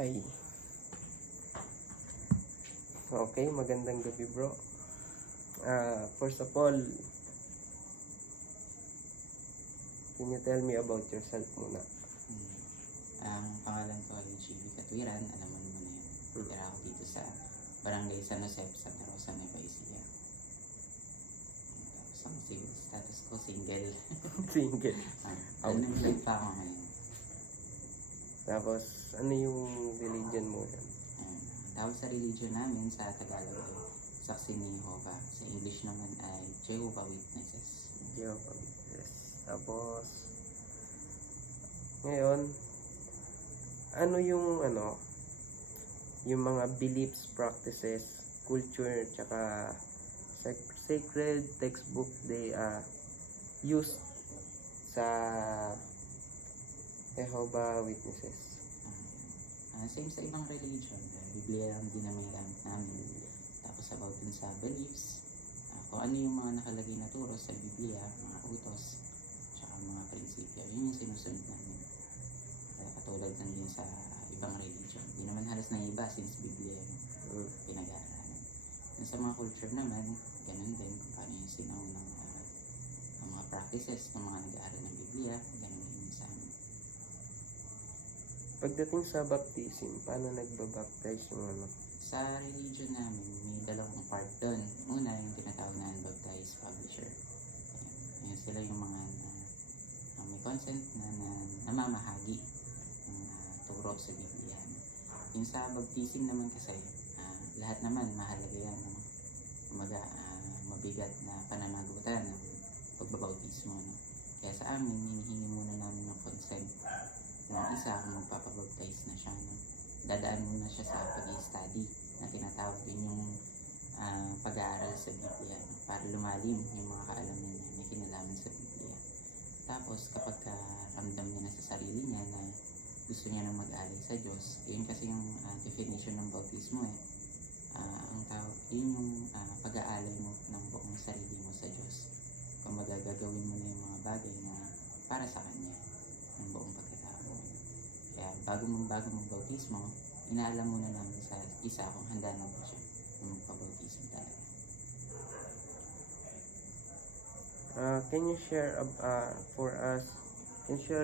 Ay. Okay, magandang gabi bro. First of all, can you tell me about yourself muna? Ang pangalan ko ay Chibi Katwiran, alam mo naman na yun. Tira ako dito sa Barangay San Jose, Santa Rosa, Nueva Ecija. Tapos ang status ko, single. Single. Unemployed pa ako ngayon. Tapos, ano yung religion mo yan? Tawag sa religion namin sa Tagalog ay Saksi ni Jehovah. Sa English naman ay Jehovah Witnesses. Jehovah Witness. Tapos, ngayon, ano yung mga beliefs, practices, culture, tsaka sacred textbook they used sa Jehovah Witnesses? Same sa ibang religion, Biblia lang din naman gamit namin. Tapos about dun sa beliefs, kung ano yung mga nakalagay na turo sa Biblia, mga utos, tsaka mga prinsipyo, yun yung sinusunod namin. Katulad lang din sa ibang religion. Hindi naman halos na iba since Biblia yung pinag-aaralan. Sa mga culture naman, ganun din kung paano yung sinaunang mga practices ng mga nag-aaral ng Biblia, ganun din yung sa amin. Pagdating sa baptism, paano nagbabaptize yung ano? Sa religion namin, may dalawang part doon. Una, yung tinatawag na unbaptized publisher. Ayan sila yung mga may consent na namamahagi ng turo sa Biblia. Yung sa baptism naman kasi, lahat naman mahalaga yan. Mabigat na pananagutan ng pagbabautismo. Kaya sa amin, hinihingi muna namin yung consent ng isa kung magpapabaptize na siya. Dadaan muna siya sa pag-i-study na tinatawag din yung pag-aaral sa Biblia para lumalim yung mga kaalaman niya may kinalaman sa Biblia. Tapos kapag ramdam niya na sa sarili niya na gusto niya na mag-alay sa Diyos, yun kasi yung definition ng bautismo ang tawag, yun yung pag-aalay mo ng buong sarili mo sa Diyos. Kung magagawin mo na yung mga bagay na para sa Kanya ng buong pagkatao mo. Kaya bago mong bautismo, inaalam muna namin sa isa kung handa na ba siya ng magpabautismo talaga. Can you share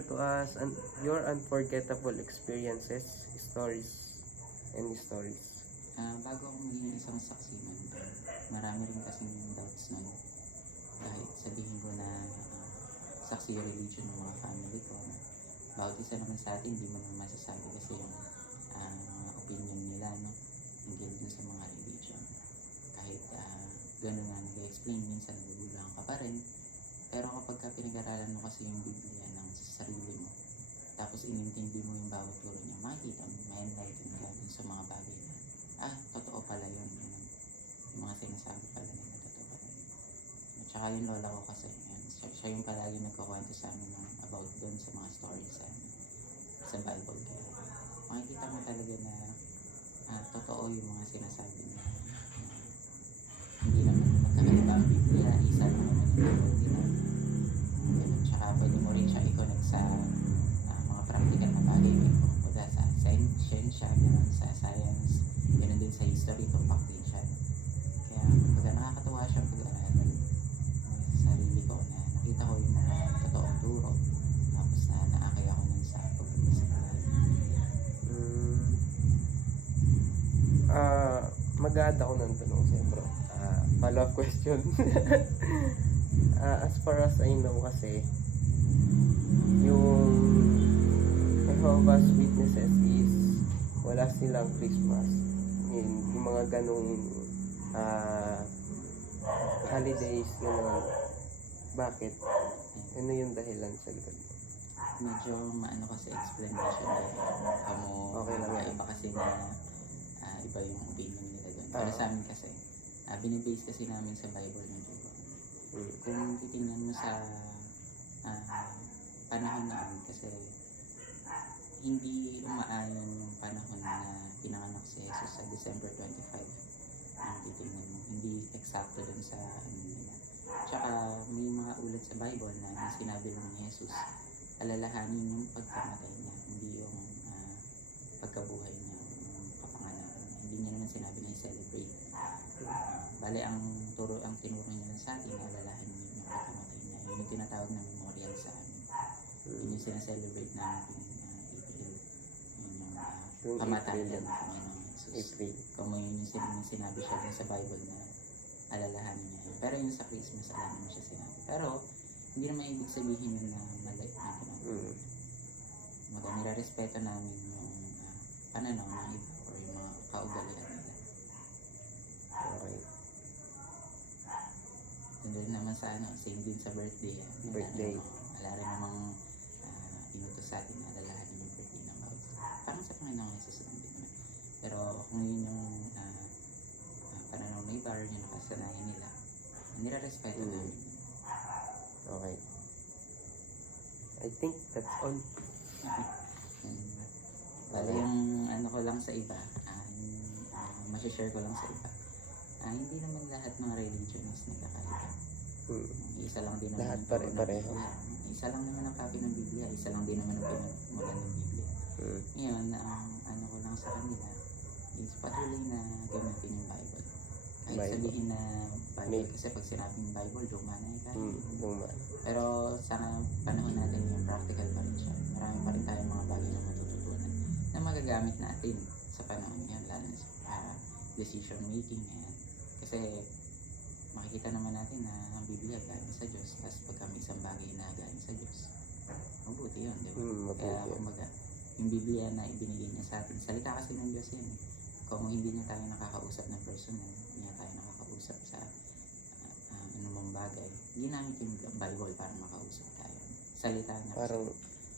to us your unforgettable experiences, and stories? Bago ako maging isang saksi man, marami rin kasing doubts nun. Kahit sabihin ko na saksi religion ng mga family ko, bawat isa naman sa atin, hindi mo naman masasabi kasi yung mga opinion nila, hinggil dun sa mga religion. Kahit gano'n nga nag-explain, minsan naguguluhan ka pa rin. Pero kapag pinag-aralan mo kasi yung Biblia ng sarili mo, tapos inintindi mo yung bawat turo niya, makikita mo, ma-enlighten ka dun sa mga bagay na, totoo pala yun. Yung mga sinasabi pala nila, totoo pala yun. At saka yung lola ko kasi, siya yung palagi nagkakwento sa amin about dun sa mga stories sa Bible. Kaya makikita mo talaga na totoo yung mga sinasabi niya. Hindi naman magkakaiba ang Biblia, isa naman yung Biblia nila. Tsaka pwede mo rin siya i-connect sa mga practical na bagay. Kumbaga sa science, sa science, ganoon din sa history, tumpack din siya. Kaya kumbaga nakakatuwa siyang pag-aralan sa sarili ko na nakita ko yung mga totoong turo. Tapos naakay ako nun sa pagbibig sa buhay. Mag-add ako ng tanong sa'yo bro. Follow-up question. As far as I know kasi, yung Jehovah's Witnesses is wala silang Christmas. Yung mga ganong holidays, gano'n. Bakit? Ano yung dahilan sa likod? Medyo maano kasi explanation Okay lang yan. iba kasi na iba yung opinion nila doon. Pero sa amin kasi, binibase kasi namin sa Bible ng Diba. Kung titingnan mo sa panahon namin kasi hindi umaayon yung panahon na pinanganak si Jesus sa December 25. Ang titingnan mo, hindi eksakto dun sa nila. Tsaka may mga ulat sa Bible na sinabi lang ni Jesus, alalahanin yung pagkamatay niya, hindi yung pagkabuhay niya. Bale, ang tinuro niya lang sa atin, alalahan niyo yung pagkamatay niya. Yun yung tinatawag na memorial sa amin. Yun yung sinaselebrate namin April. Yun yung Yung kamatayan April ng Panginoong Jesus. April. Kung yun yung sinabi siya dun sa Bible na alalahanin niya. Pero yung sa Christmas, alam naman siya sinabi. Pero, hindi naman ibig sabihin yun na mali. Nire-respeto namin yung pananaw ng iba or yung mga kaugalian nila. Okay. Doon naman sa same din sa birthday. Birthday. Wala rin namang inutos sa atin na alalahanin yung birthday ng bawat isa. Parang sa Panginoon Jesus lang din naman. Pero kung yun yung pananaw ng iba or yung nakasanayan nila, nire-respeto namin. Okay. I think that's all. Bale yung ko lang sa iba, masashare ko lang sa iba. Hindi naman lahat ng religion is nagkakaiba. Isa lang din naman Lahat ang pare-pareho. Isa lang naman ang copy ng Biblia, isa lang din naman ang magandang Biblia. Ngayon, ang ko lang sa kanila is patuloy na gamitin yung Bible. Kahit Bible. sabihin na Bible, kasi pag sinabing Bible, luma na kahit. Luma. Pero sana panahon natin yung practical pa rin siya. Marami pa rin tayong mga bagay na matututunan na magagamit natin sa panahon yan, lalo na sa decision making. Yan. Kasi makikita naman natin na ang Biblia galing sa Diyos, tapos pagka may isang bagay na galing sa Diyos, mabuti yun, di ba? Kaya kumbaga, yung Biblia na ibinigay niya sa atin, salita kasi ng Diyos yan. Kung hindi niya tayo nakakausap na personal, hindi niya tayo nakakausap sa anumang bagay, ginamit yung Bible para makausap tayo. Salita niya parang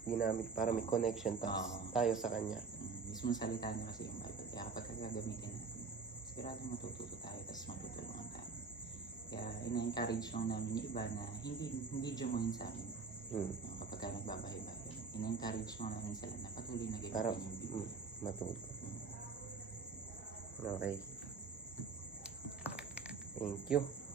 ginamit para may connection tayo sa Kanya. Mismong salita niya kasi yung Bible. Kaya kapag gagamitin natin, sigurado matututo tayo, tapos matutulungan tayo. Kaya ina-encourage lang namin yung iba na hindi jumuin sa amin. Kapag ka nagbabahay-bahay, ina-encourage lang namin sila na patuloy na gamitin para yung Biblia. matuto. Okay. Thank you.